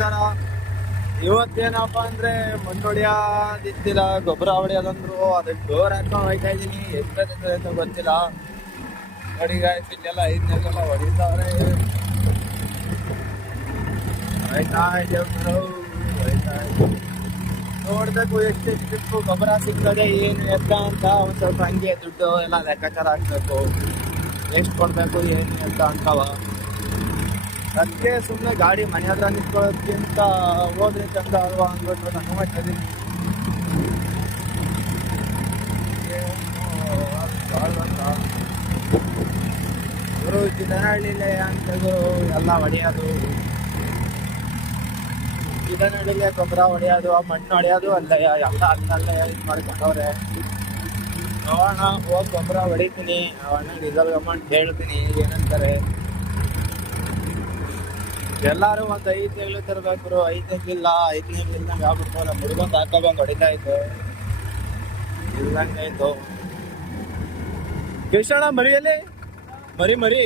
ನಮಸ್ಕಾರ. ಇವತ್ತೇನಪ್ಪ ಅಂದ್ರೆ ಮಣ್ಣು ಹೊಡಿಯೋದಿತ್ತಿಲ್ಲ, ಗೊಬ್ಬರ ಹೊಡಿಯೋದಂದ್ರು ಅದಕ್ಕೆ ಡೋರ್ ಹಾಕೊಂಡು ಹೋಯ್ತಾ ಇದೀನಿ. ಎಷ್ಟೊತ್ತಿದೆ ಅಂತ ಗೊತ್ತಿಲ್ಲ. ನೋಡಿ ಗಾಯ್ಸ್, ಇಲ್ಲೆಲ್ಲ ಐದನೆಲ್ಲ ಹೊಡಿತಾವ್ರೆ. ಹೋಯ್ತಾ ಇದ್ದೇವ್ರು, ಹೋಯ್ತಾ ಇದ್ದೀವಿ. ನೋಡ್ಬೇಕು ಎಷ್ಟು ಗೊಬ್ಬರ ಸಿಗ್ತದೆ ಏನು ಎತ್ತ ಅಂತ. ಒಂದ್ ಸ್ವಲ್ಪ ಹಂಗೆ ದುಡ್ಡು ಎಲ್ಲ ಲೆಕ್ಕಾಚಾರ ಹಾಕ್ಬೇಕು, ಎಷ್ಟು ಕೊಡ್ಬೇಕು ಏನು ಎತ್ತ ಅಂತವ. ಅದಕ್ಕೆ ಸುಮ್ಮನೆ ಗಾಡಿ ಮನೆ ಹತ್ರ ನಿಂತ್ಕೊಳ್ಳೋದಕ್ಕಿಂತ ಹೋದ್ರೆ ಚಂದ ಅಲ್ವಾ ಅಂದ್ಬಿಟ್ಟು ನಾನು ಮಾಡ್ತಿದ್ದೀನಿ. ಗುರು ಚಿದನಹಳ್ಳಿಲೆ ಅಂತ ಗುರು ಎಲ್ಲ ಹೊಡೆಯೋದು. ಚಿದನಹಳ್ಳಿಲೆ ಗೊಬ್ಬರ ಹೊಡೆಯೋದು, ಮಣ್ಣು ಹೊಡೆಯೋದು ಅಲ್ಲ, ಎಲ್ಲ ಅಲ್ಲಲ್ಲೇ ಇದು ಮಾಡ್ಕೊಂಡವ್ರೆ. ನೋಡೋಣ, ಹೋಗಿ ಗೊಬ್ಬರ ಹೊಡಿತೀನಿ. ಅವಣ್ಣ ಡೀಸೆಲ್ ಅಮೌಂಟ್ ಹೇಳ್ತೀನಿ ಏನಂತಾರೆ. ಎಲ್ಲಾರು ಒಂದ್ 5 ತಿಂಗಳು ತರ್ಬೇಕು. 5 ತಿಂಗಳಿಲ್ಲ, 5 ತಿಂಗಳು ಇಲ್ದಂಗೆ ಆಗ್ಬಿಟ್ಟು ನಮ್ಮ ಹುಡುಗಂದು ಹಾಕೋಬಂದು ಹೊಡಿತಾ ಇತ್ತು, ಇಲ್ದಂಗಾಯ್ತು. ಕೃಷ್ಣ ಮರಿಯಲ್ಲಿ ಮರಿ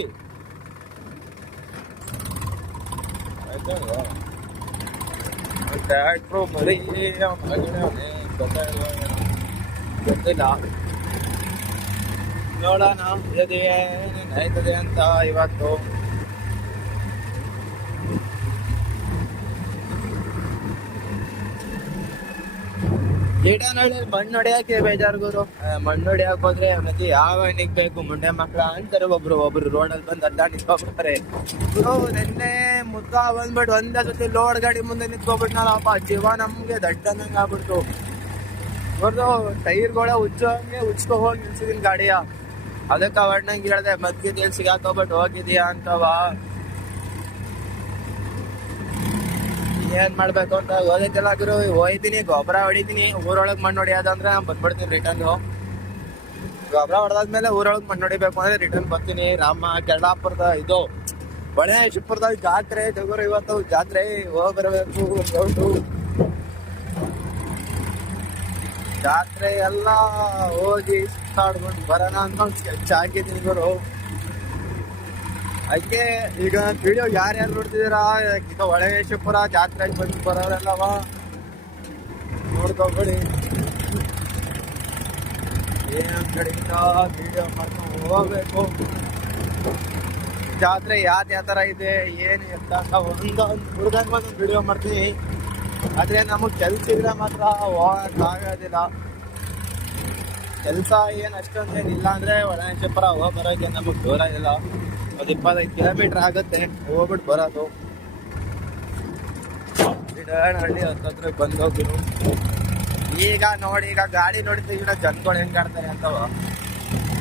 ಟ್ಯಾಕ್ಟ್ರು ಮರಿ ಗೊತ್ತಿಲ್ಲ. ನೋಡೋಣ ಏನಾಯ್ತದೆ ಅಂತ ಇವತ್ತು. ಈಡನಹಳ್ಳಿ ಮಣ್ಣು ಹೊಡೆಯಕ್ಕೆ ಬೇಜಾರು ಗುರು. ಮಣ್ಣು ಹೊಡೆಯಕ್ ಹೋದ್ರೆ ಮತ್ತೆ ಯಾವ ಎಣ್ಣಿಗೆ ಬೇಕು ಮುಂಡೆ ಮಕ್ಳ ಅಂತಾರೆ. ಒಬ್ರು ರೋಡಲ್ಲಿ ಬಂದು ಅಡ್ಡ ನಿಂತ್ಕೊಬಿಡ್ತಾರೆ. ನೆನ್ನೆ ಮುದ್ದ ಬಂದ್ಬಿಟ್ಟು ಒಂದೇ ಸತಿ ಲೋಡ್ ಗಾಡಿ ಮುಂದೆ ನಿಂತ್ಕೊಬಿಟ್ನಲ್ಲಪ್ಪ, ಜೀವ ನಮ್ಗೆ ದಡ್ಡನಂಗೆ ಆಗ್ಬಿಡ್ತು. ಅವ್ರದ್ದು ಟೈರ್ಗಳ ಉಚ್ಚೋಂಗೆ ಉಚ್ಕೊ ಹೋಗಿ ನಿಲ್ಸಿದೀನಿ ಗಾಡಿಯ. ಅದಕ್ಕೆ ಅವಣ್ಣಂಗೆ ಹೇಳ್ದೆ, ಮದ್ಗೆ ಸಿಗಾಕೋಬಿಟ್ಟು ಹೋಗಿದೀಯಾ ಅಂತವ. ಏನ್ ಮಾಡ್ಬೇಕು ಅಂತ ಓದೈತಿಲ್ಲ ಗುರು. ಹೋಯ್ತೀನಿ, ಗೊಬ್ಬರ ಹೊಡಿತೀನಿ. ಊರೊಳಗ್ ಮಣ್ಣು ಹೊಡಿಯೋದಂದ್ರೆ ಬಂದ್ಬಿಡ್ತೀನಿ ರಿಟರ್ನ್. ಗೊಬ್ಬರ ಹೊಡೆದಾದ್ಮೇಲೆ ಊರೊಳಗ್ ಮಣ್ಣು ಹೊಡಿಬೇಕು ಅಂದ್ರೆ ರಿಟರ್ನ್ ಬರ್ತೀನಿ. ರಾಮ ಕೆರಳಾಪುರದ ಇದು ಬಳೆಶಿಪುರದ ಜಾತ್ರೆ ಗುರು. ಇವತ್ತು ಜಾತ್ರೆ ಹೋಗಿ ಬರಬೇಕು. ಜಾತ್ರೆ ಎಲ್ಲ ಹೋಗಿ ಸುತ್ತಾಡ್ಕೊಂಡು ಬರೋಣ ಅಂತ ಸ್ಕೆಚ್ ಹಾಕಿದ್ದೀನಿ ಗುರು. ಅದಕ್ಕೆ ಈಗ ವಿಡಿಯೋ ಯಾರ್ಯಾರು ನೋಡ್ತಿದ್ದೀರಾ, ಈಗ ಹೊಳೆಶಿಪುರ ಜಾತ್ರೆಗೆ ಬಂದು ಬರೋರೆಲ್ಲವ ನೋಡ್ಕೊಬೇಡಿ. ಏನಂತ ಕಡೆಯಿಂದ ವಿಡಿಯೋ ಮಾಡ್ಕೊಂಡು ಹೋಗ್ಬೇಕು. ಜಾತ್ರೆ ಯಾವ ಥರ ಇದೆ ಏನು ಎತ್ತ ಅಂತ ಒಂದೊಂದು ಹುಡುಗಂಗೆ ಒಂದೊಂದು ವಿಡಿಯೋ ಮಾಡ್ತೀನಿ. ಆದರೆ ನಮಗೆ ಕೆಲಸ ಇದ್ರೆ ಮಾತ್ರ ಹೋಗೋಕ್ಕಾಗೋದಿಲ್ಲ. ಕೆಲಸ ಏನು ಅಷ್ಟೊಂದೇನಿಲ್ಲ ಅಂದರೆ ಹೊಳೆಶಿಪುರ ಹೋಗಿ ಬರೋಕ್ಕೆ ನಮಗೆ ದೂರ ಇಲ್ಲ. ಒಂದು 25 ಕಿಲೋಮೀಟರ್ ಆಗುತ್ತೆ ಹೋಗ್ಬಿಟ್ಟು ಬರೋದು. ಹಳ್ಳಿ ಹತ್ತತ್ರ ಬಂದೋಗಿರು. ಈಗ ನೋಡಿ, ಈಗ ಗಾಡಿ ನೋಡಿದ್ರೆ ಈಗ ಜನಗಳು ಹೆಂಗ್ ಆಡ್ತಾರೆ ಅಂತವ.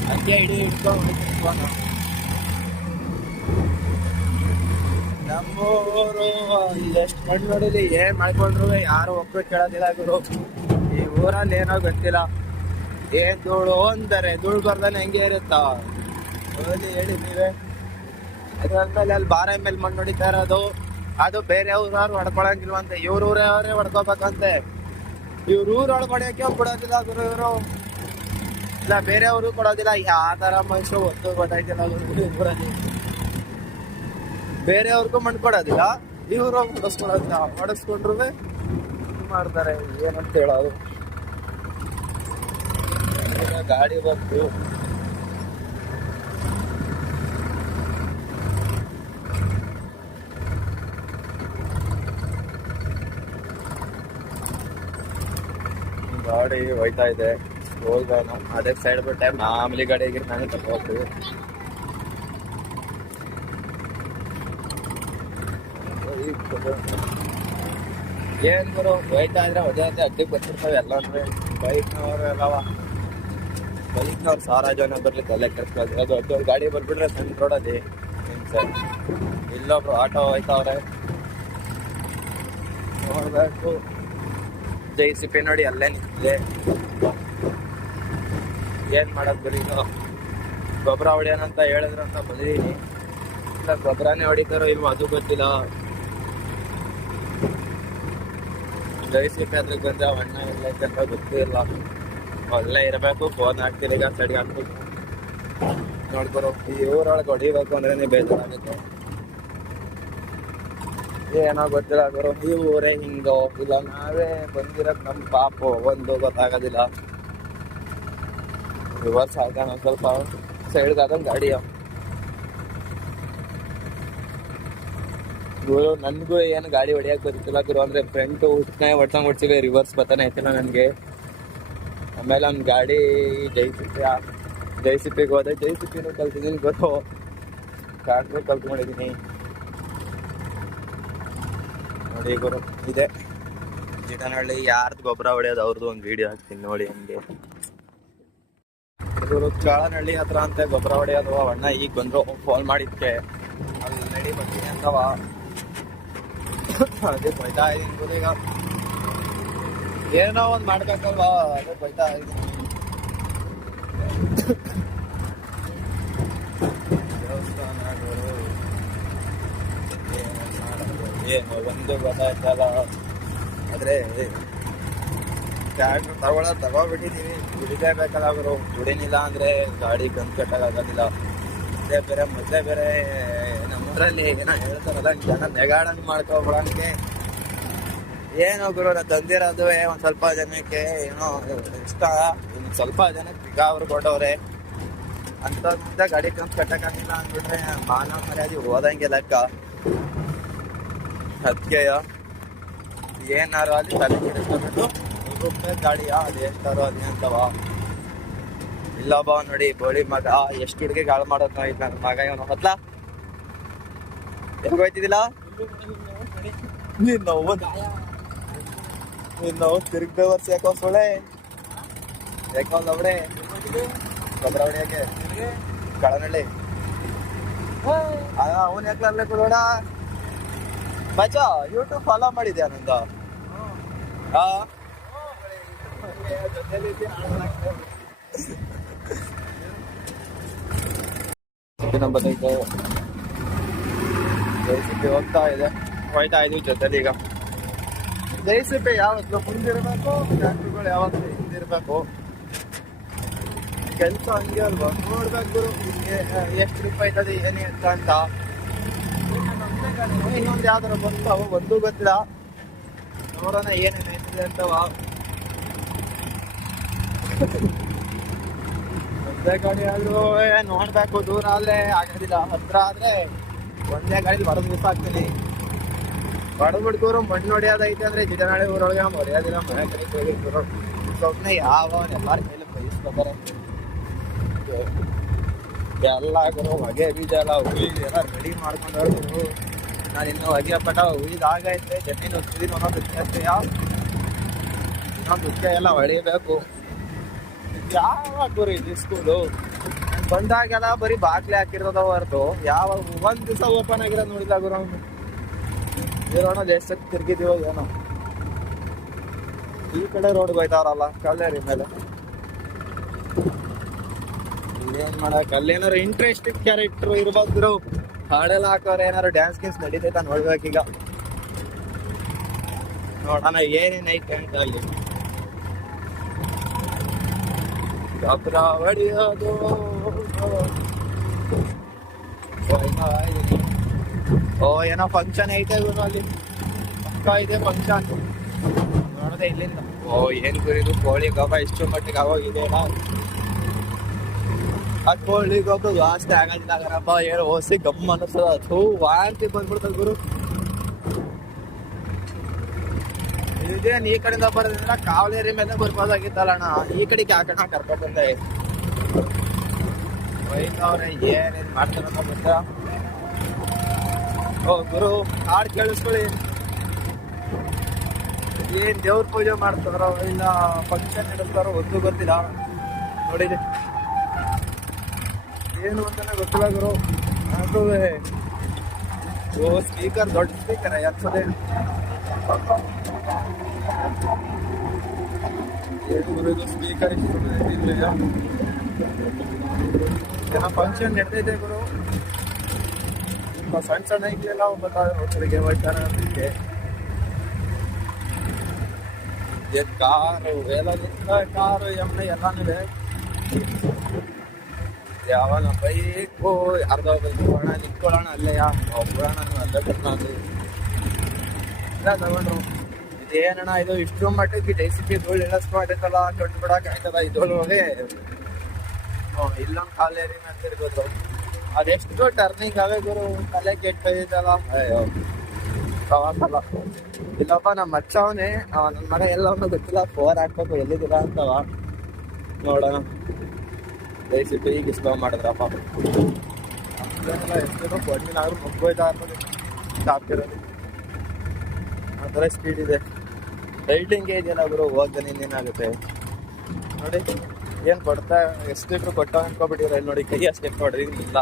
ಹಂಗೆ ಹಿಡ್ಕೊಂಡು ನಮ್ಮೂರು ಎಷ್ಟು ಮಣ್ಣು ನೋಡಿಲಿ ಏನ್ ಮಾಡ್ಕೊಂಡ್ರು ಯಾರು ಒಬ್ರು ಕೇಳೋದಿಲ್ಲ ಗುರು. ಈ ಊರಲ್ಲಿ ಏನೋ ಗೊತ್ತಿಲ್ಲ. ಏನ್ ಧೂಳು ಅಂತಾರೆ, ಧೂಳು ಬರ್ದಾನೆ ಹೆಂಗೆ ಇರುತ್ತ ಹೇಳಿ ನೀವೇ. ಅದ್ಮೇಲೆ ಅಲ್ಲಿ ಬಾರೆ ಮೇಲೆ ಮಣ್ಣು ಹೊಡಿತಾ ಇರೋದು, ಅದು ಬೇರೆ ಊರವ್ರು ಹೊಡ್ಕೊಳಂಗಿಲ್ವಂತೆ, ಇವ್ರ ಊರವರೇ ಹೊಡ್ಕೋಬೇಕಂತೆ. ಇವ್ರ ಊರು ಹೊಡ್ಕೊಳಕ್ಕೆ ಕೊಡೋದಿಲ್ಲ ಗುರು ಇವರು, ಇಲ್ಲ ಬೇರೆಯವರು ಕೊಡೋದಿಲ್ಲ. ಯಾವ ತರ ಮನುಷ್ಯರು ಒತ್ತು ಗೊತ್ತಾಯ್ತಿಲ್ಲ ಊರಲ್ಲಿ. ಬೇರೆಯವ್ರಿಗೂ ಮಣ್ಣು ಕೊಡೋದಿಲ್ಲ, ಇವರು ಹೊಡೆಸ್ಕೊಡೋದಿಲ್ಲ. ಹೊಡೆಸ್ಕೊಂಡ್ರು ಮಾಡ್ತಾರೆ, ಏನಂತ ಹೇಳೋದು. ಗಾಡಿ ಬಂತು, ಗಾಡಿ ಹೋಯ್ತಾ ಇದೆ. ಹೋಗೋಣ ಅದೇ ಸೈಡ್ ಬಿಟ್ಟೆ ಮಾಮೂಲಿ ಗಾಡಿಗೆ ನಾನು ತಗೋತೀವಿ. ಏನ್ ಗುರು ಹೋಯ್ತಾ ಇದ್ರೆ ಅದೇ ಅಡ್ಡಿಗೆ ಬರ್ತಿರ್ತವೆ ಎಲ್ಲ. ಅಂದ್ರೆ ಬೈಕ್ನವ್ರು ಎಲ್ಲವ, ಬೈಕ್ನವ್ರು 1000 ಜನ ಬರ್ಲಿ ತಲೆ ಕೆಡ್ಸ್ಕೊಳ್ಳೋದು. ದೊಡ್ಡ ಗಾಡಿ ಬರ್ಬಿಟ್ರೆ ಸಣ್ಣ ರೋಡಲ್ಲಿ ಸರ್. ಇಲ್ಲೊಬ್ರು ಆಟೋ ಹೋಯ್ತಾವ್ರೆ, ನೋಡ್ಬೇಕು. JCB ನೋಡಿ ಅಲ್ಲೇ ನಿಂತಿದೆ. ಏನ್ ಮಾಡಕ್ ಬರೀ ಗೊಬ್ಬರ ಹೊಡಿಯೋಣಂತ ಹೇಳಿದ್ರು ಅಂತ ಬಂದಿದ್ದೀನಿ. ಇಲ್ಲ ಗೊಬ್ಬರನೇ ಹೊಡಿತಾರೋ ಇಲ್ವೋ ಅದು ಗೊತ್ತಿಲ್ಲ. JCB ಅದ್ರಿಗೆ ಬಂದ್ರೆ ಅಣ್ಣ ಇಲ್ಲ ಅಂತ ಗೊತ್ತಿಲ್ಲ. ಅಲ್ಲೇ ಇರಬೇಕು. ಫೋನ್ ಹಾಕ್ತೀನಿ, ಈಗ ಸಡಿ ಹಾಕ್ಬೇಕು. ನೋಡ್ಕೊರೋ ಈ ಊರೊಳಗೆ ಹೊಡಿಬೇಕು ಅಂದ್ರೆ ಬೇಜಾರಾಗುತ್ತೆ. ಏನೋ ಗೊತ್ತಿಲ್ಲ ಗುರು, ಈ ಊರೇ ಹಿಂಗೋ ಇಲ್ಲ ನಾವೇ ಬಂದಿರೋದ್ ನಮ್ ಪಾಪು ಒಂದು ಗೊತ್ತಾಗೋದಿಲ್ಲ. ರಿವರ್ಸ್ ಹಾಕೋಣ ಸ್ವಲ್ಪ ಸೈಡ್ಗೆ ಹಾಕೊಂಡ್ ಗಾಡಿಯ ಗುರು. ನನ್ಗೂ ಏನು ಗಾಡಿ ಹೊಡಿಯಕ್ ಬರ್ತಿಲ್ಲ ಗುರು, ಅಂದ್ರೆ ಫ್ರಂಟ್ ಉಟ್ನೇ ಹೊಡ್ಸಂಗ್ ಹೊಡ್ಸಿವಿ, ರಿವರ್ಸ್ ಬತ್ತಾನೆ ಐತಿಲ್ಲ ನನ್ಗೆ. ಆಮೇಲೆ ಅವ್ನ ಗಾಡಿ ಜೈಸಿಪಿಗೆ ಹೋದೆ, ಜೈಸಿಪಿನೂ ಕಲ್ತಿದ್ದೀನಿ ಗುರು, ಟ್ರ್ಯಾಕ್ಟ್ರು ಕಲ್ತ್ಕೊಂಡಿದ್ದೀನಿ ನೋಡಿ ಗುರು. ಇದೆ ಜಿಟನಹಳ್ಳಿ, ಯಾರ್ದು ಗೊಬ್ಬರ ಹೊಡೆಯೋದು ಅವ್ರದ್ದು ಒಂದು ವಿಡಿಯೋ ಹಾಕ್ತೀನಿ ನೋಡಿ. ಹಂಗೆ ಗುರು ಚಾಳನಹಳ್ಳಿ ಹತ್ರ ಅಂತೆ ಗೊಬ್ಬರ ಹೊಡೆಯೋದು. ಅಣ್ಣ ಈಗ ಬಂದ್ರು, ಫೋನ್ ಮಾಡಿದ್ಕೆ ಅಲ್ಲಿ ನಡಿ ಬರ್ತೀನಿ ಅಂತವ. ಅದೇ ಬೈತಾ ಇದೀನಿ ಗುರು, ಈಗ ಏನೋ ಒಂದ್ ಮಾಡ್ಬೇಕಲ್ವಾ, ಅದೇ ಬೈತಾ ಇದೀನಿ. ದೇವಸ್ಥಾನಗಳು ಏನು ಒಂದು ಗೊತ್ತಾಯ್ತಲ್ಲ. ಆದ್ರೆ ಟ್ರ್ಯಾಕ್ಟರ್ ತಗೊಬಿಟ್ಟಿದೀವಿ, ದುಡಿಲೇಬೇಕಲ್ಲ ಅವರು. ದುಡಿನಿಲ್ಲ ಅಂದ್ರೆ ಗಾಡಿ ಗಂಟು ಕಟ್ಟಾಗೋದಿಲ್ಲ. ಮೊದಲೇ ಬೇರೆ ನಮ್ಮೂರಲ್ಲಿ ಏನೋ ಹೇಳ್ತಾರಲ್ಲ, ಜನ ನೆಗಾಡಂಗ್ ಮಾಡ್ಕೊಬಿಡಂಗೆ. ಏನೋ ಗುರು, ನಾ ತಂದಿರೋದು ಒಂದ್ ಸ್ವಲ್ಪ ಜನಕ್ಕೆ ಏನೋ ಇಷ್ಟ, ಸ್ವಲ್ಪ ಜನಕ್ಕೆ ಬಿಗ ಅವ್ರು ಕೊಟ್ಟವ್ರೆ ಅಂತ ಗಾಡಿ ಕಂತು ಕಟ್ಟಕ್ಕಾಗಿಲ್ಲ ಅಂದ್ಬಿಟ್ರೆ ಮಾನ ಮರ್ಯಾದೆ ಹೋದಂಗೆ ಲೆಕ್ಕ. ಅದಕ್ಕೆ ಏನಾರು ಅಲ್ಲಿ ತಲೆ ಕೆಡಿಸ್ಕೊಂಡ್ಬಿಟ್ಟು ರೂಪಾಯಿ ಗಾಡಿಯ ಅದು ಹೇಳ್ತಾರೋ ಅದೇ ಅಂತವ. ಇಲ್ಲೊಬ್ಬ ನೋಡಿ ಬೋಳಿ ಮಗ, ಎಷ್ಟು ಹುಡುಗಿ ಗಾಳ ಮಾಡೋದ್ ಇಲ್ಲ ನನ್ನ ಮಗ. ಇವನು ಹೊತ್ಲ ಹೆಂಗ್ ಹೋಯ್ತಿದ್ದಿಲ್ಲ ನೀನು ತಿರುಗ್ಬೇ ವರ್ಷ ಯಾಕೋ ಸೊಳೆ ಯಾಕೋ ಲವಡೆ ಗೊಬ್ಬರ ಹೊಡಿಯಕ್ಕೆ ಕಳನಳ್ಳಿ ಅವನ್ ಯಾಕಲೇ ಕೊಡೋಣ ಬಚ್ಚ. ಯೂಟ್ಯೂಬ್ ಫಾಲೋ ಮಾಡಿದ್ಯಾ ನಂದು? ಹಾ ಜೈಸಿಪಿ ಹೋಗ್ತಾ ಇದೀವಿ ಜೊತೆಲಿ. ಈಗ ಜೈಸಿಪಿ ಯಾವತ್ತು ಮುಂದಿರ್ಬೇಕು, ಟ್ರ್ಯಾಕ್ಟರ್ಗಳು ಯಾವತ್ತು ಹಿಂದಿರ್ಬೇಕು. ಕೆಲಸ ಹಂಗೆ ಅಲ್ವಾ, ನೋಡ್ಬೇಕು ಗುರು ಎಷ್ಟು ರೂಪಾಯಿ ಆಯ್ತದೆ ಏನೇ ಅಂತ. ಇನ್ನೊಂದು ಯಾವ್ದಾರ ಬಂತಾವ ಒಂದು ಗೊತ್ತಿಲ್ಲ, ನೋಡೋಣ ಏನೇನೈತಿದೆ ಅಂತವ. ಒಂದೇ ಗಾಡಿ ಆದ್ರೂ ನೋಡ್ಬೇಕು, ದೂರ ಆದ್ರೆ ಆಗೋದಿಲ್ಲ, ಹತ್ರ ಆದ್ರೆ ಒಂದೇ ಗಾಡಿ ಹೊರದ್ ಬಿಸಾಕ್ತೀನಿ. ಹೊಡೆದ್ಬಿಡ್ಕೋರು ಮಣ್ಣು ಹೊಡೆಯೋದೈತೆ ಅಂದ್ರೆ ಜಿಟನಹಳ್ಳಿ ಊರೊಳಗೆ ಹೊಡೆಯೋದಿಲ್ಲ, ಮನೆ ಕಡೆ ಹೋಗಿರ್ತಾರೋ ಸ್ವಪ್ನ ಯಾವ ಎಲ್ಲಾರ ಮೇಲೆ ಬಯಸ್ಕೊತಾರೆ. ಎಲ್ಲ ಗುರು ಹೊಗೆ ಬೀಜ ಎಲ್ಲ ಎಲ್ಲ ರೆಡಿ ಮಾಡ್ಕೊಂಡು ಹೋದ್ರು. ನಾನು ಇನ್ನು ಹೊಗೆ ಪಟ ಉಯ್ದಾಗೈತೆ, ಜಮೀನು ಉತ್ತಿದೀನಿ ಅನ್ನೋದು ವ್ಯತ್ಯಾಸ. ಇನ್ನೊಂದು ಉಚ್ಚೆ ಎಲ್ಲ ಹೊಳಿಬೇಕು. ಯಾವಾಗ ಗುರು ಇಲ್ಲಿ ಸ್ಕೂಲು ಬಂದಾಗೆಲ್ಲ ಬರೀ ಬಾಗ್ಲೆ ಹಾಕಿರೋದ ಹೊರತು ಯಾವ ಒಂದ್ ದಿವಸ ಓಪನ್ ಆಗಿರೋದು ನೋಡಿಲ್ಲ ಗುರು. ಇರೋಣ ಎಷ್ಟಕ್ಕೆ ತಿರ್ಗಿದೀವೋ ಏನೋ. ಈ ಕಡೆ ರೋಡ್ ಹೋಯ್ತಾರಲ್ಲ ಕಲ್ಲೇರಿ ಮೇಲೆ, ಏನ್ ಮಾಡಕ್ ಅಲ್ಲೇನಾರು ಇಂಟ್ರೆಸ್ಟಿಂಗ್ ಕ್ಯಾರೆಕ್ಟರ್ ಇರ್ಬೋದು. ಹಾಡೆಲ್ಲ ಹಾಕೋರು ಏನಾರು ಡ್ಯಾನ್ಸ್ ಗೀನ್ಸ್ ನಡೀತೈತ ನೋಡ್ಬೇಕೀಗ. ನೋಡೋಣ ಏನೇನೈತೆ ಅಂತ ಅಲ್ಲಿ. ಗೊಬ್ಬರ ಹೊಡಿಯೋದು ಓ ಏನೋ ಫಂಕ್ಷನ್ ಐತೆ ಗುರು ಅಲ್ಲಿ, ಪಕ್ಕ ಇದೆ ಫಂಕ್ಷನ್. ನೋಡದೆ ಇಲ್ಲಿಂದ ಓ ಏನ್ ಗುರಿದು ಕೋಳಿ ಗೊಬ್ಬರ ಇಷ್ಟು ಮಟ್ಟಿಗೆ ಆಗೋಗಿದೆ. ಆ ಕೋಳಿ ಗೊಬ್ಬರ ಜಾಸ್ತಿ ಆಗೋದಿಲ್ಲಪ್ಪ, ಏನು ಓಸಿ ಗಮ್ಮ ಅನ್ನಿಸ್ತದ. ಅದು ವಾಂತಿ ಬಂದ್ಬಿಡ್ತದ ಗುರು. ಇದೇನು ಈ ಕಡೆಯಿಂದ ಬರೋದ್ರಿಂದ ಕಾವಲೇರಿ ಮೇಲೆ ಬರ್ಬೋದಾಗಿತ್ತಲ್ಲಣ್ಣ, ಈ ಕಡೆಗೆ ಆ ಕಡೆ ಕರ್ಕೊಂಡ್ ಬಂದೆ. ಅವ್ರೆ ಏನೇನ್ ಮಾಡ್ತಾರ ಗೊತ್ತಾ? ಓ ಗುರು ಹಾಡು ಕೇಳಿಸ್ಕೊಳ್ಳಿ. ಏನ್ ದೇವ್ರ ಪೂಜೆ ಮಾಡ್ತಾರೋ ಇಲ್ಲ ಫಂಕ್ಷನ್ ಇಡ್ತಾರೋ ಒಂದು ಗೊತ್ತಿಲ್ಲ. ನೋಡಿದೆ ಏನು ಅಂತಾನೆ ಗೊತ್ತಿಲ್ಲ ಗುರು. ಓ ಸ್ಪೀಕರ್ ದೊಡ್ಡ ಸ್ಪೀಕರ್ ಎತ್ತದೆ. ಏನು ಗುರು ಇದು ಸ್ಪೀಕರ್ ಇಷ್ಟು ಏನೋ ಫಂಕ್ಷನ್ ನಡೆದೈತೆ ಗುರು. ಸಣ್ಣ ಸಣ್ಣ ಐಕ್ಲೆಲ್ಲ ಒಬ್ಬರಿಗೆ ಹೋಗ್ತಾರ ಅದಕ್ಕೆ. ಕಾರು ಎಲ್ಲ ಕಾರು ಎಮ್ಮೆ ಎಲ್ಲಾನು ಇದೆ. ಯಾವಾಗ ಬೈಕು ಅರ್ಧ ಬೈಕ್ ಹೋಗೋಣ ನಿಂತ್ಕೊಳ್ಳೋಣ ಅಲ್ಲೇ ಒಬ್ಬರೋಣ ಅಲ್ಲೇ ಬಿಟ್ಟು ಇಲ್ಲ ತಗೊಂಡ್ರು. ಇದೇನಣ್ಣ ಇದು ಇಷ್ಟು ಮಟ್ಟಕ್ಕೆ JCB ಧೂಳು ಇಳಿಸ್ಕೊಂಡಿತ್ತಲ್ಲ ದೊಡ್ಡ ಬಿಡಕ್ ಆಯ್ತದ ಇದೊಳಗೆ. ಇಲ್ಲೊಂದು ಕಾಲೇರಿ ಮಾಡ್ತಿರ್ಬೋದು. ಅದೆಷ್ಟು ಟರ್ನಿಂಗ್ ಅವೇ ಗುರು, ತಲೆ ಕೆಟ್ಟೈತಲ್ಲ. ಅಯ್ಯೋ ಪ್ರವಾಸಲ್ಲ. ಇಲ್ಲಪ್ಪ ನಮ್ಮ ಮಚ್ಚವನೇ, ನನ್ನ ಮಗ ಎಲ್ಲವನ್ನೂ ಗೊತ್ತಿಲ್ಲ, ಫೋರ್ ಹಾಕ್ಬೇಕು ಎಲ್ಲಿದ್ದೀರ ಅಂತವ. ನೋಡೋಣ JCB ಈಗ ಸ್ಲೋ ಮಾಡಿದ್ರಪ್ಪ. ಎಷ್ಟು ಕೊಟ್ಟಿನಾದ್ರು ಮುಗ್ಗೋಯ್ತಾ ಇರ್ತದೆ ಆಗ್ತಿರೋದು, ಆ ಥರ ಸ್ಪೀಡ್ ಇದೆ. ರೈಟಿಂಗ್ ಇದೆಯಲ್ಲ ಗುರು, ಹೋಗ್ತಾನೆ ಇನ್ನೇನಾಗುತ್ತೆ ನೋಡಿ. ಏನು ಕೊಡ್ತಾ ಎಷ್ಟು ಕೊಟ್ಟ ಅನ್ಕೊಬಿಟ್ಟಿರ ಇಲ್ಲಿ ನೋಡಿ, ಕೈ ಅಷ್ಟು ಹೊಡೆದಿಲ್ಲ,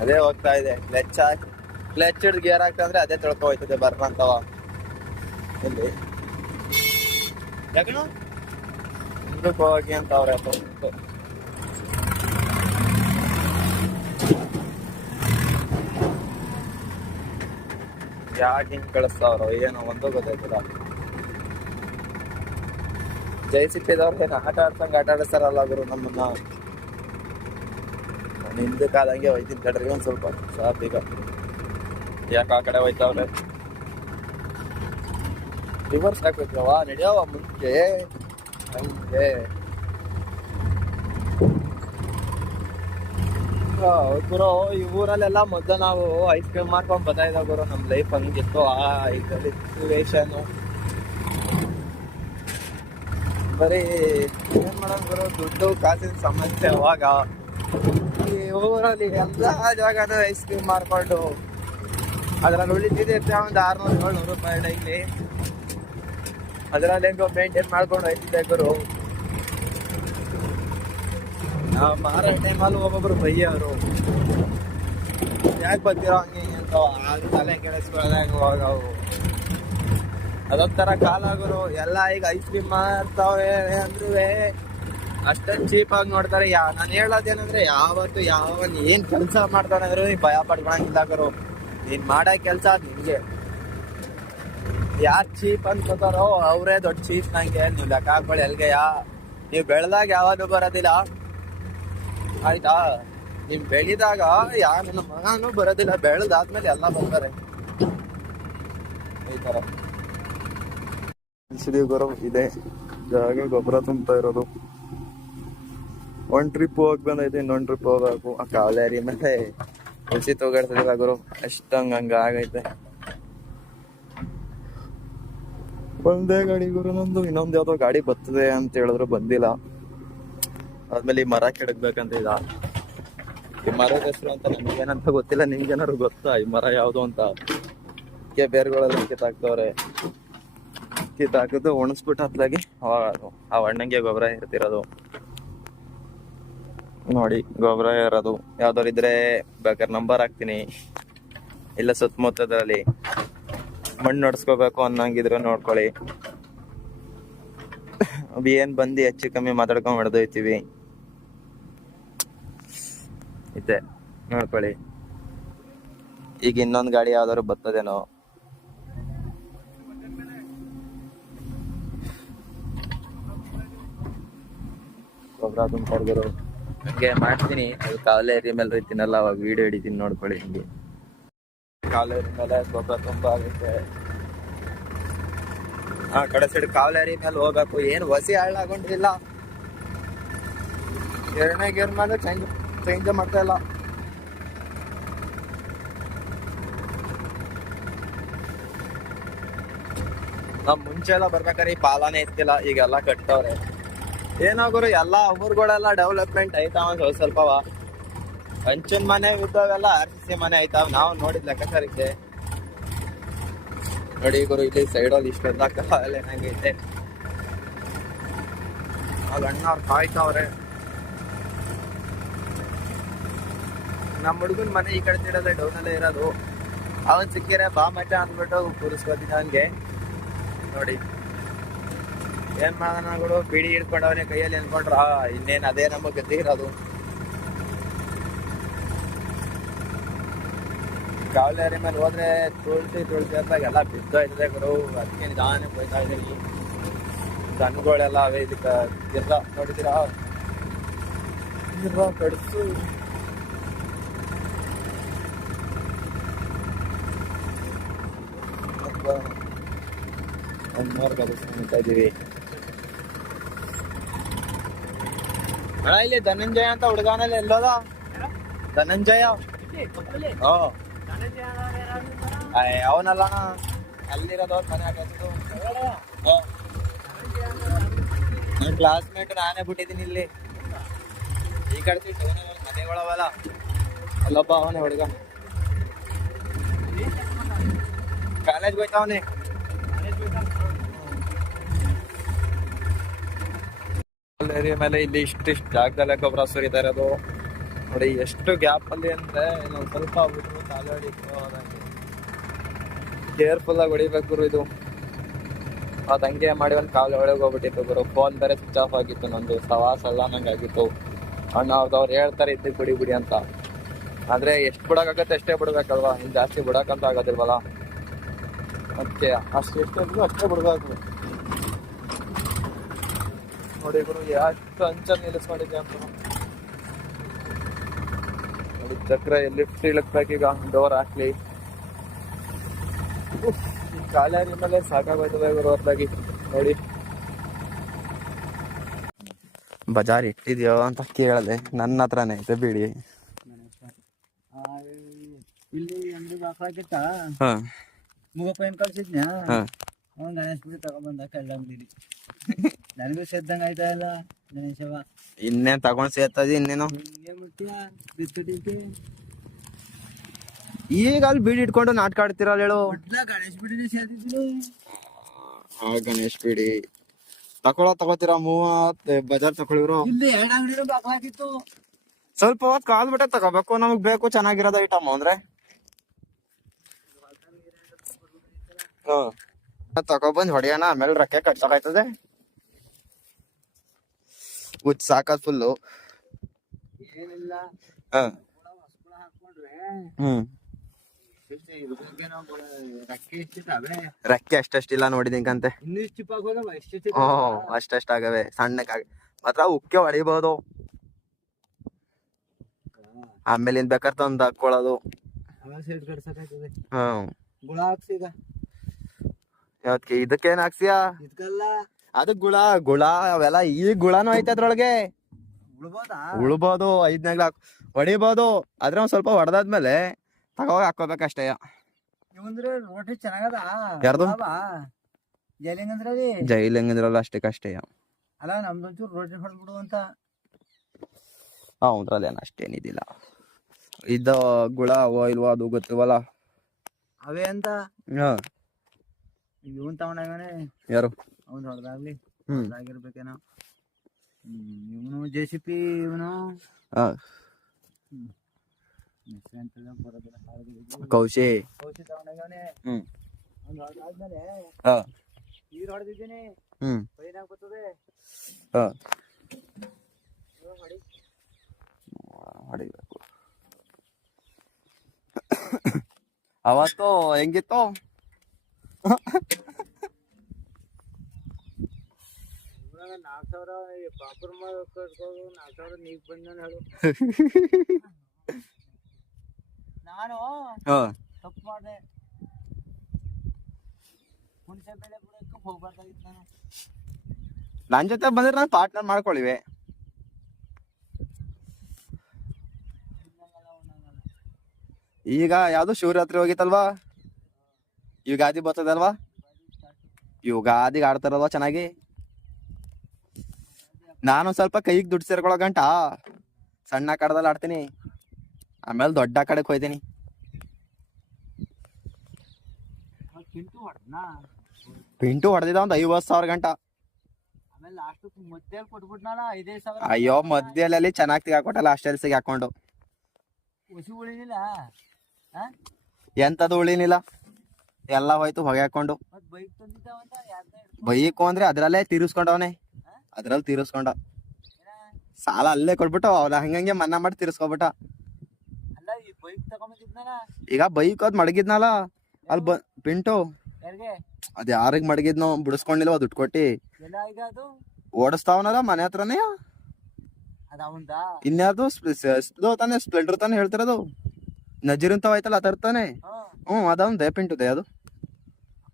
ಅದೇ ಹೋಗ್ತಾ ಇದೆ. ಕ್ಲಚ್ ಹಿಡ್ದು ಗೇರ್ ಹಾಕ್ತಂದ್ರೆ ಅದೇ ತಿಳ್ಕೊ ಹೋಯ್ತದೆ ಬರ್ನ ಅಂತವ. ಇಲ್ಲಿ ಯಾಕಣ ಮುಂದಕ್ಕೆ ಹೋಗಿ ಅಂತ ಅವ್ರೆ. ಯಾಕೆ ಹಿಂಗೆ ಕಳಿಸ್ತಾವ್ರೋ ಏನೋ ಒಂದು ಗೊತ್ತಾಯ್ತದ. JCBದವ್ರು ಏನು ಆಟ ಆಡ್ಸಂಗೆ ಆಟ ಆಡಿಸ್ತಾರಲ್ಲ ಗುರು ನಮ್ಮನ್ನ. ಹಿಂದಕ್ಕೆ ಆದಂಗೆ ಹೋಯ್ತೀನಿ ಕಡ್ರಿ ಒಂದು ಸ್ವಲ್ಪ ಶಾಪ್. ಈಗ ಯಾಕೆ ಆ ಕಡೆ ಹೋಯ್ತಾವ್ರೆ, ರಿವರ್ಸ್ ಹಾಕ್ಬೇಕವ, ನಡೆಯವ ಮುಂಚೆ ಹಂಗೆ. ಗುರು ಈ ಊರಲ್ಲೆಲ್ಲ ಮೊದಲು ನಾವು ಐಸ್ ಕ್ರೀಮ್ ಮಾಡ್ಕೊಂಡ್ ಬರ್ತಾ ಇದ್ದ ಗುರು. ನಮ್ ಲೈಫ್ ಹಂಗಿತ್ತು ಆ ಸಿಚುವೇಶನ್. ಬರೀ ಏನ್ ಮಾಡೋದು ಗುರು, ದುಡ್ಡು ಕಾಸಿನ ಸಮಸ್ಯೆ. ಅವಾಗ ಈ ಊರಲ್ಲಿ ಎಲ್ಲಾ ಜಾಗನೂ ಐಸ್ ಕ್ರೀಮ್ ಮಾರ್ಕೊಂಡು ಅದ್ರಲ್ಲಿ ಉಳಿತಿದ್ದೆ ಒಂದು 600-700 ರೂಪಾಯಿ ಡೈಲಿ. ಅದ್ರಲ್ಲಿ ಹೆಂಗೋ ಮೇಂಟೈನ್ ಮಾಡ್ಕೊಂಡು ಹೋಯ್ತಿದ್ದೆ ಗುರು. ನಾವು ಮಾರೋ ಟೈಮಲ್ಲಿ ಒಬ್ಬೊಬ್ರು ಬೈಯೋರು, ಯಾಕೆ ಬರ್ತಿರೋ ಹಂಗೆ ಹಿಂಗೆ ಅಂತ. ಆಗ ತಲೆ ಕೆಡಿಸ್ಕೊಳ್ಳೋದಾಗ ಹೋಗವು. ಅದೊಂಥರ ಕಾಲ ಗುರು. ಎಲ್ಲ ಈಗ ಐಸ್ ಕ್ರೀಮ್ ಮಾರ್ತಾವೆ ಅಂದ್ರೂ ಅಷ್ಟೊಂದು ಚೀಪಾಗಿ ನೋಡ್ತಾರೆ. ನಾನು ಹೇಳೋದೇನಂದ್ರೆ, ಯಾವತ್ತು ಯಾವನ್ ಏನ್ ಕೆಲಸ ಮಾಡ್ತಾನೆ ಅಂದ್ರೂ ಭಯ ಪಡ್ಕೊಳಂಗಿಲ್ಲ ಗುರು. ನೀನ್ ಮಾಡೋ ಕೆಲಸ ನಿನ್ಗೆ. ಯಾರು ಚೀಪ್ ಅನ್ಕೋತಾರೋ ಅವರೇ ದೊಡ್ಡ ಚೀಪ್. ನಂಗೆ ನೀವು ಲೆಕ್ಕ ಹಾಕೊಳ್ಳಿ ಎಲ್ಗೆಯ. ನೀವು ಬೆಳೆದಾಗ ಯಾವಾಗೂ ಬರೋದಿಲ್ಲ ಆಯ್ತಾ. ನೀವ್ ಬೆಳೆದಾಗ ನನ್ನ ಮಗನೂ ಬರೋದಿಲ್ಲ, ಬೆಳೆದಾದ್ಮೇಲೆ ಎಲ್ಲ ಬರ್ತಾರೆ ಈ ತರ. ಗುರು ಇದೆ ಜಾಗ ಗೊಬ್ಬರ ತುಂಬ್ತಾ ಇರೋದು. ಒಂದ್ ಟ್ರಿಪ್ ಹೋಗಿ ಬಂದೈತೆ, ಇನ್ನೊಂದ್ ಟ್ರಿಪ್ ಹೋಗ್ಬೇಕು. ಆ ಕಾವಲೇರಿ ಮೇಲೆ ಹುಸಿ ತೋಗಾಡ್ತಿಲ್ಲ ಗುರು, ಅಷ್ಟಂಗ ಆಗೈತೆ. ಒಂದೇ ಗಾಡಿ ಗುರು ನಂದು, ಇನ್ನೊಂದ್ ಯಾವ್ದೋ ಗಾಡಿ ಬರ್ತದೆ ಅಂತ ಹೇಳಿದ್ರು ಬಂದಿಲ್ಲ. ಆದ್ಮೇಲೆ ಈ ಮರ ಕೆಡಕ್ಬೇಕಂತ ಇದ. ಈ ಮರದ ಹೆಸರು ಅಂತ ನಮ್ಗೆ ಏನಂತ ಗೊತ್ತಿಲ್ಲ. ನಿಮ್ಗೇನಾದ್ರು ಗೊತ್ತಾ ಈ ಮರ ಯಾವ್ದು ಅಂತ? ಬೇರ್ಗಳೆಲ್ಲ ಕಿತ್ತಾಕ್ತವ್ರೆ. ಕಿತ್ತಾಕಿದ್ದು ಒಣಸ್ಬಿಟ್ಟು ಹತ್ಲಾಗಿ ಅವಾಗ ಆ ಅಣ್ಣಂಗೆ ಗೊಬ್ಬರ ಇರ್ತಿರೋದು ನೋಡಿ. ಗೊಬ್ಬರ ಇರೋದು ಯಾವ್ದಾರು ಇದ್ರೆ ಬೇಕಾದ್ರೆ ನಂಬರ್ ಹಾಕ್ತೀನಿ. ಇಲ್ಲ ಸುತ್ತಮುತ್ತದ್ರಲ್ಲಿ ಮಣ್ಣು ನಡ್ಸ್ಕೋಬೇಕು ಅನ್ನಂಗಿದ್ರೆ ನೋಡ್ಕೊಳ್ಳಿ. ಏನ್ ಬಂದು ಹೆಚ್ಚು ಕಮ್ಮಿ ಮಾತಾಡ್ಕೊಂಡ್ ಹೊಡೆದೋಯ್ತೀವಿ ಇದೆ ನೋಡ್ಕೊಳ್ಳಿ. ಈಗ ಇನ್ನೊಂದ್ ಗಾಡಿ ಯಾವ್ದಾದ್ರು ಬರ್ತದೇನೋ. ಗೊಬ್ಬರ ತುಂಬಿದ್ರು ಹಂಗೆ ಮಾಡ್ತೀನಿ. ಅದು ಕಾವಲೇರಿ ಮೇಲೆ ಇರ್ತೀನಲ್ಲ ಅವಾಗ ವಿಡಿಯೋ ಹಿಡಿತೀನಿ ನೋಡ್ಕೊಳ್ಳಿ. ಹಿಂಗೆ ಕಾವಲೇರಿ ಮೇಲೆ ಗೊಬ್ಬರ ತುಂಬ ಆಗುತ್ತೆ. ಆ ಕಡೆ ಸೈಡ್ ಕಾವಲೇರಿ ಮೇಲೆ ಹೋಗ್ಬೇಕು. ಏನು ಹೊಸಿ ಹಾಳಾಗೊಂಡಿಲ್ಲ. ಎರಡನೇ ಗೇರ್ ಮೇಲೆ ಚೇಂಜ್ ಮಾಡ್ತಾ ಇಲ್ಲ. ನಮ್ ಮುಂಚೆ ಎಲ್ಲ ಬರ್ಬೇಕಾದ್ರೆ ಈ ಪಾಲಾನೇ ಇತ್ತಿಲ್ಲ, ಈಗೆಲ್ಲ ಕಟ್ಟವ್ರೆ. ಏನಾಗೋರು ಎಲ್ಲ ಊರುಗಳೆಲ್ಲ ಡೆವಲಪ್ಮೆಂಟ್ ಐತಾವ ಸ್ವಲ್ಪವ. ಹಂಚಿನ ಮನೆ ಇದ್ದಾವೆಲ್ಲ RCC ಮನೆ ಐತಾವ. ನಾವು ನೋಡಿದ್ ಲೆಕ್ಕಾಚಾರಕ್ಕೆ ನೋಡಿ ಗುರು, ಇಲ್ಲಿ ಸೈಡಲ್ಲಿ ಇಷ್ಟೆಲ್ಲ ಕಾಲ ಏನಾಗೈತೆ. ಆಗ ಅಣ್ಣ ಅವ್ರು ಕಾಯ್ತಾವ್ರೆ. ನಮ್ಮ ಹುಡುಗನ ಮನೆ ಈ ಕಡೆ ಸೈಡಲ್ಲೇ ಡೌನಲ್ಲೇ ಇರೋದು. ಅವನ್ ಸಿಕ್ಕಿರೆ ಬಾ ಮಟ್ಟ ಅಂದ್ಬಿಟ್ಟು ಕೂರಿಸ್ಕೊತೀನಿ ಅವನ್ಗೆ. ನೋಡಿ ಏನ್ ಮಾಡೋಣಗಳು, ಬಿಡಿ ಹಿಡ್ಕೊಂಡವನೇ ಕೈಯಲ್ಲಿ ಅನ್ಕೊಂಡ್ರ ಇನ್ನೇನ್ ಅದೇ ನಮಗ್ ಗತಿ ಇರೋದು. ಕಾವಲೇರಿ ಮೇಲೆ ಹೋದ್ರೆ ತುಳ್ಸಿ ಅಂತಾಗ ಎಲ್ಲ ಬಿದ್ದೋಯ್ತದೆ ಗುರು. ಅದಕ್ಕೆ ನಿಧಾನ ಹೋಯ್ತಾ ಇದೀವಿ. ದನಗಳೆಲ್ಲ ಅವೇ ಇದಕ್ಕ ಗಿರ್ರ ನೋಡಿದ್ದೀರಾ, ಗಿರ್ರ ಕಡ್ಸು. ಒಂದ್ಮಾರ್ಗ ಬಸ್ಕೊಂಡ್ತಾ ಇದೀವಿ ಅಣ್ಣ. ಇಲ್ಲಿ ಧನಂಜಯ ಅಂತ ಹುಡುಗನಲ್ಲಿ ಎಲ್ಲೋದ? ಧನಂಜಯ ಅವನಲ್ಲ ಅಲ್ಲಿರೋದು ಮನೆ ಹಾಕಿದ್ದು. ನನ್ನ ಕ್ಲಾಸ್ಮೇಟ್ ನಾನೇ ಬಿಟ್ಟಿದ್ದೀನಿ ಇಲ್ಲಿ ಈ ಕಡೆ ಮನೆಗಳವಲ್ಲ. ಅಲ್ಲೊಬ್ಬ ಅವನೇ ಹುಡುಗ ಕಾಲೇಜ್ ಹೋಯ್ತಾವನೆ. ಏರಿಯಾ ಮೇಲೆ ಇಲ್ಲಿ ಇಷ್ಟಿಷ್ಟು ಜಾಗದಲ್ಲೇ ಗೊಬ್ಬರ ಸುರಿತಾ ಇರೋದು ನೋಡಿ. ಎಷ್ಟು ಗ್ಯಾಪ್ ಅಲ್ಲಿ ಅಂದ್ರೆ ಇನ್ನೊಂದ್ ಸ್ವಲ್ಪ ಬಿಟ್ಟು ಕಾಲಡಿ ಕೇರ್ಫುಲ್ ಆಗಿ ಹೊಡಿಬೇಕು ಇದು. ಅದ್ ಹಂಗೆ ಮಾಡಿ ಒಂದ್ ಕಾಲು ಒಳಗೆ ಹೋಗ್ಬಿಟ್ಟಿತ್ತು ಗುರು. ಫೋನ್ ಬೇರೆ ಸ್ವಿಚ್ ಆಫ್ ಆಗಿತ್ತು ನಂದು. ಸವಾಸ ಎಲ್ಲ ನಂಗೆ ಆಗಿತ್ತು. ಅಣ್ಣ ಅವ್ರು ಹೇಳ್ತಾರೆ ಇದ್ದಕ್ಕೆ ಬಿಡಿ ಬಿಡಿ ಅಂತ. ಆದ್ರೆ ಎಷ್ಟು ಬಿಡಕ್ಕಾಗತ್ತೆ ಅಷ್ಟೇ ಬಿಡ್ಬೇಕಲ್ವಾ. ಇನ್ನು ಜಾಸ್ತಿ ಬಿಡಕ್ಕಂತ ಆಗೋದಿಲ್ವಲ್ಲ. ಅದಕ್ಕೆ ಎಷ್ಟು ಅಷ್ಟೇ ಬಿಡ್ಬೇಕು ನೋಡಿ ಗುರು. ಎಷ್ಟು ಅಂಚ ನಿಲ್ಲಿಸ್ಕೊಂಡಿದ್ದೆ ಅಂತ ನೋಡಿ. ಚಕ್ರ ಲಿಫ್ಟ್ ಇಳಕ್ಬೇಕೀಗ. ಡೋರ್ ಹಾಕ್ಲಿ. ಕಾಲೇರಿ ಮೇಲೆ ಸಾಕಾಗೋಯ್ತದೆ ಗುರು ಹೊರದಾಗಿ ನೋಡಿ. ಬಜಾರ್ ಇಟ್ಟಿದ್ಯೋ ಅಂತ ಕೇಳದೆ. ನನ್ನ ಹತ್ರನೇ ಐತೆ ಬಿಡಿ. ಇಲ್ಲಿ ಅಂಗಡಿಗೆ ಹಾಕಿತ್ತ ಮುಗಪ್ಪನ್ ಕಳ್ಸಿದ್ನ. ಅವ್ನು ಗಣೇಶ್ ಬಿಡಿ ತಗೊಂಡ್ಬಂದ ಕಳ್ಳಂಗಡಿಲಿ. ನನಗೂ ಸೇದ್ದಂಗ ಆಯ್ತಾ ಇಲ್ಲ ಗಣೇಶವ. ಇನ್ನೇನ್ ತಗೊಂಡ್ ಸೇರ್ತದಿ ಇನ್ನೇನು. ಈಗ ಅಲ್ಲಿ ಬೀಡಿ ಇಟ್ಕೊಂಡು ನಾಟಕ ಆಡ್ತಿರಲ್ಲ ಹೇಳು. ಗಣೇಶ್ ಬಿಡಿನೇ ಸೇರ್ತಿದ್ದೀನಿ. ಗಣೇಶ್ ಬಿಡಿ ತಗೋತೀರಾ 30 ಬಜಾರ್ ತಗೊಳಿವ್ರು. ಇಲ್ಲಿ 2 ಅಂಗಡಿನೂ ಬಾಕ್ಲಾಕಿತ್ತು. ಸ್ವಲ್ಪ ಹೊತ್ತು ಕಾಲ್ ಬಿಟ್ಟೆ ತಗೋಬೇಕು. ನಮಗ್ ಬೇಕು ಚೆನ್ನಾಗಿರೋದ ಐಟಮ್ ಅಂದ್ರೆ ತಗೊಬಂದ್ ಹೊಡಿಯೋಣ. ಆಮೇಲೆ ರೊಕ್ಕ ಕಟ್ಸಾಕಾಯ್ತದೆ. ಉಚ್ ಸಾಕದ್ ಫುಲ್ಲು. ಏನಿಲ್ಲ ರೆಕ್ಕೆ ಅಷ್ಟಷ್ಟಿಲ್ಲ ನೋಡಿದಿಂಕಂತೆ. ಇನ್ನೂ ಇಷ್ಟು ಅಷ್ಟಷ್ಟಾಗವೆ ಸಣ್ಣಕ್ಕಾಗ ಮಾತ್ರ ಉಕ್ಕೆ ಹೊಡಿಬಹುದು. ಆಮೇಲೆ ಇನ್ ಬೇಕಾದ್ರೆ ತಂದು ಹಾಕೊಳ್ಳೋದು. ಯಾವತ್ಗೆ ಇದಕ್ಕೇನ್ ಹಾಕ್ಸಿಯಾ? ಅದಕ್ ಗುಳ ಅವೆಲ್ಲ. ಈ ಗುಳನೂ ಐತೆ ಅದ್ರೊಳಗೆ. ಉಳ್ಬೋದು 5 ಹೊಡಿಬೋದು. ಆದ್ರೆ ಒಂದ್ ಸ್ವಲ್ಪ ಹೊಡೆದಾದ್ಮೇಲೆ ತಗೋಗಿ ಹಾಕೋಬೇಕಷ್ಟೇ. ರೋಟಿ ಚೆನ್ನಾಗದ. ಯಾರ್ದು? ಜೈಲಿಂಗಂದ್ರಲ್ಲ ಅಷ್ಟೇ. ಅಲ್ಲ ನಮ್ದೊಂಚೂರು ರೋಟಿ ಹೊಡ್ಬಿಡು ಅಂತ. ಅದ್ರಲ್ಲಿ ಏನ್ ಅಷ್ಟೇನಿದಿಲ್ಲ. ಇದ್ದ ಗುಳ ಅವೋ ಇಲ್ವೋ ಅದು ಗೊತ್ತಿವಲ್ಲ ಅವೇ ಅಂತ. ಇವನ್ ತಗೊಂಡಾಗನೆ ಯಾರು ಅವ್ನ್ ಹೊಡೆದಾಗ್ಲಿ ಆಗಿರ್ಬೇಕೇನೋ. ಇವನು JCP ಇವನು ಕೌಶಿ ತಗೊಂಡಾಗವನೆ. ಹೊಡೆದಾದ್ಮೇಲೆ ನೀರ್ ಹೊಡೆದಿದ್ದೀನಿ. ಪೈನಾಗ ಬರ್ತದೆ ಹೊಡಿಬೇಕು. ಅವತ್ತು ಹೆಂಗಿತ್ತು? 4,000 ಪಾಪರ್ 4,000 ನೀಗ್ ಬಂದ ಹೇಳು. ನಾನು ತಪ್ಪು ಮಾಡಿದೆ. ಹುಣಸೆ ಬೆಳೆ ಬಿಡಕ್ಕೆ ಹೋಗ್ಬಾರ್ದಾಗಿತ್ತು ನಾನು. ನನ್ ಜೊತೆ ಬಂದ್ರೆ ನಾನು ಪಾರ್ಟ್ನರ್ ಮಾಡ್ಕೊಳ್ಳಿವೆ. ಈಗ ಯಾವ್ದು ಶಿವರಾತ್ರಿ ಹೋಗಿತ್ತಲ್ವಾ? ಯುಗಾದಿ ಬರ್ತದಲ್ವಾ? ಯುಗಾದಿಗೆ ಆಡ್ತಾರಲ್ವಾ ಚೆನ್ನಾಗಿ. ನಾನು ಸ್ವಲ್ಪ ಕೈಗೆ ದುಡ್ಡು ಸೇರ್ಕೊಳ್ಳೋ ಗಂಟ ಸಣ್ಣ ಕಡದಲ್ಲಿ ಆಡ್ತೀನಿ. ಆಮೇಲೆ ದೊಡ್ಡ ಕಡೆಗೆ ಹೋಯ್ತೀನಿ. ಪಿಂಟು ಹೊಡೆದಿದ್ದ ಒಂದು 50,000 ಗಂಟ. ಅಯ್ಯೋ ಮಧ್ಯದಲ್ಲಿ ಚೆನ್ನಾಗಿ ತೆಗಾಕೊಟ್ಟಲ್ಲ. ಅಷ್ಟೆಲ್ಸಿಗೆ ಹಾಕೊಂಡು ಎಂತದು ಉಳಿನಿಲ್ಲ. ಎಲ್ಲ ಹೋಯ್ತು ಹೊಗೆ ಹಾಕೊಂಡು. ಬೈಕು ಅಂದ್ರೆ ಅದ್ರಲ್ಲೇ ತೀರಿಸ್ಕೊಂಡವನೆ. ಅದ್ರಲ್ಲಿ ತೀರಿಸ್ಕೊಂಡ. ಸಾಲ ಅಲ್ಲೇ ಕೊಡ್ಬಿಟ್ಟು ಅವ್ನ ಹಂಗಂಗೆ ಮನ್ನಾ ಮಾಡಿ ತೀರಿಸ್ಕೊಬಿಟ್ಟ. ಈಗ ಬೈಕ್ ಅದ್ ಮಡಗಿದ್ನಲ್ಲ ಅಲ್ಲಿ ಪಿಂಟು. ಅದ್ ಯಾರಿಗ್ ಮಡಗಿದ್ನೋ ಬಿಡಿಸ್ಕೊಂಡಿಲ್ವ ದುಡ್ಡು ಕೊಟ್ಟಿ. ಓಡಿಸ್ತಾವನಲ್ಲ ಮನೆ ಹತ್ರನೇ. ಇನ್ಯಾರ್ದು ತಾನೆ ಸ್ಪ್ಲೆಂಡರ್ ತಾನೆ ಹೇಳ್ತಿರೋದು. ನಜೀರ್ ಅಂತ ಹೋಯ್ತಲ್ಲ ಅದರ್ ತಾನೆ. ಅದೊಂದೇ ಪಿಂಟುದೆ ಅದು.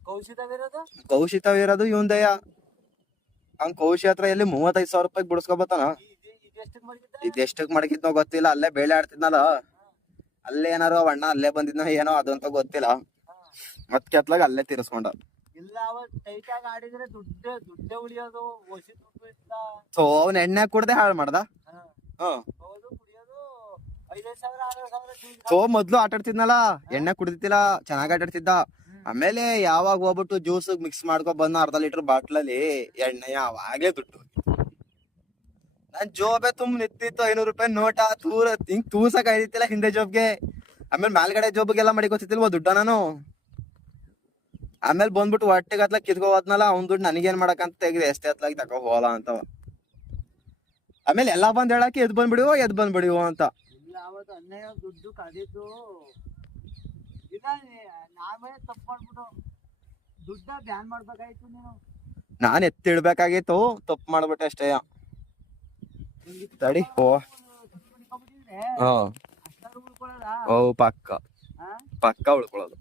ಕೌಶಿತಾವಿರೋದು ಕೌಶಿತವಿರೋದು ಇವಂದಯ್ಯ. ಅವ್ನ್ ಕೌಶಿ ಹತ್ರ ಎಲ್ಲಿ 35,000 ರೂಪಾಯಿ ಬಿಡಿಸ್ಕೊಬತ್ತಾನ. ಇದೆಷ್ಟಕ್ಕೆ ಮಡಗಿದ್ದ ಇದೆಷ್ಟಕ್ ಮಡಗಿದ್ನೋ ಗೊತ್ತಿಲ್ಲ. ಅಲ್ಲೇ ಬೇಳೆ ಆಡ್ತಿದ್ನಲ್ಲ, ಅಲ್ಲೇ ಏನಾರು ಅವ್ ಅಣ್ಣ ಅಲ್ಲೇ ಬಂದಿದ್ನೋ ಏನೋ ಅದಂತ ಗೊತ್ತಿಲ್ಲ. ಮತ್ ಕೆತ್ಲಾಗ ಅಲ್ಲೇ ತೀರಿಸ್ಕೊಂಡ. ಇಲ್ಲ ಅವ ಟೈಟ್ ಆಗಿ ಆಡಿದ್ರೆ ದುಡ್ಡೇ ಉಳಿಯೋದು ಒಸಿ ದುಡ್ಡು ಇತ್ತ. ಸೊ ಅವ್ನ ಎಣ್ಣೆ ಕುಡ್ದೆ ಹಾಳು ಮಾಡ್ದ. ಹ್ಮ್ ಹೌದು ಕುಡಿಯೋದು 5,000 6,000 ಸೊ ಮೊದ್ಲು ಆಟ ಆಡ್ತಿದ್ನಲ್ಲ, ಎಣ್ಣೆ ಕುಡಿತಿಲ್ಲ, ಚೆನ್ನಾಗ್ ಆಟ ಆಡ್ತಿದ್ದ. ಆಮೇಲೆ ಯಾವಾಗ ಹೋಗ್ಬಿಟ್ಟು ಜ್ಯೂಸ್ ಮಿಕ್ಸ್ ಮಾಡ್ಕೊ ಬಂದ ಅರ್ಧ ಲೀಟರ್ ಬಾಟ್ಲಲ್ಲಿ ಎಣ್ಣೆ ಅವಾಗೆ ದುಡ್ಡು. ನನ್ ಜೋಬೆ ತುಂಬ ನಿಂತಿತ್ತು 500 ರೂಪಾಯಿ ನೋಟ ಹಿಂಗ್ ತೂಸಕ್ ಆಯ್ತಿಲ್ಲ ಹಿಂದೆ ಜೋಬ್ಗೆ. ಆಮೇಲೆ ಮೇಲ್ಗಡೆ ಜೋಬ್ಗೆಲ್ಲ ಮಡಿಕೋತಿಲ್ವ ದುಡ್ಡ ನಾನು. ಆಮೇಲೆ ಬಂದ್ಬಿಟ್ಟು ಹೊಟ್ಟೆಗೆ ಹತ್ಲಾಗ ಕಿತ್ಕೊ ಹೋದ್ನಲ್ಲ, ಅವ್ನ್ ದುಡ್ಡು ನನಗೇನ್ ಮಾಡಕಂತ ತೆಗ್ದೆ ಎಷ್ಟೇ ಹತ್ಲಾಗ ತಕೋ ಹೋಲ ಅಂತವ. ಆಮೇಲೆ ಎಲ್ಲಾ ಬಂದ್ ಹೇಳಕ್ಕೆ ಎದ್ ಬಂದ್ಬಿಡಿವೋ ಅಂತ. ಇಲ್ಲ ಅವತ್ತು ಅನ್ಯಾಯ ದುಡ್ಡು ಕಳೆದಿದ್ದು ಇಲ್ಲ. ನಾವೇ ತಪ್ಪು ಮಾಡ್ಬಿಟ್ಟು ದುಡ್ಡ ಬ್ಯಾನ್ ಮಾಡ್ಬೇಕಾಯ್ತು. ನೀನು ನಾನ್ ಎತ್ತಿಡ್ಬೇಕಾಗಿತ್ತು, ತಪ್ಪು ಮಾಡ್ಬಿಟ್ಟೆ ಅಷ್ಟೇ. ತಡಿ ಅಷ್ಟಾದ್ರು ಉಳ್ಕೊಳ್ಳೋದ ಪಕ್ಕ ಉಳ್ಕೊಳ್ಳೋದು.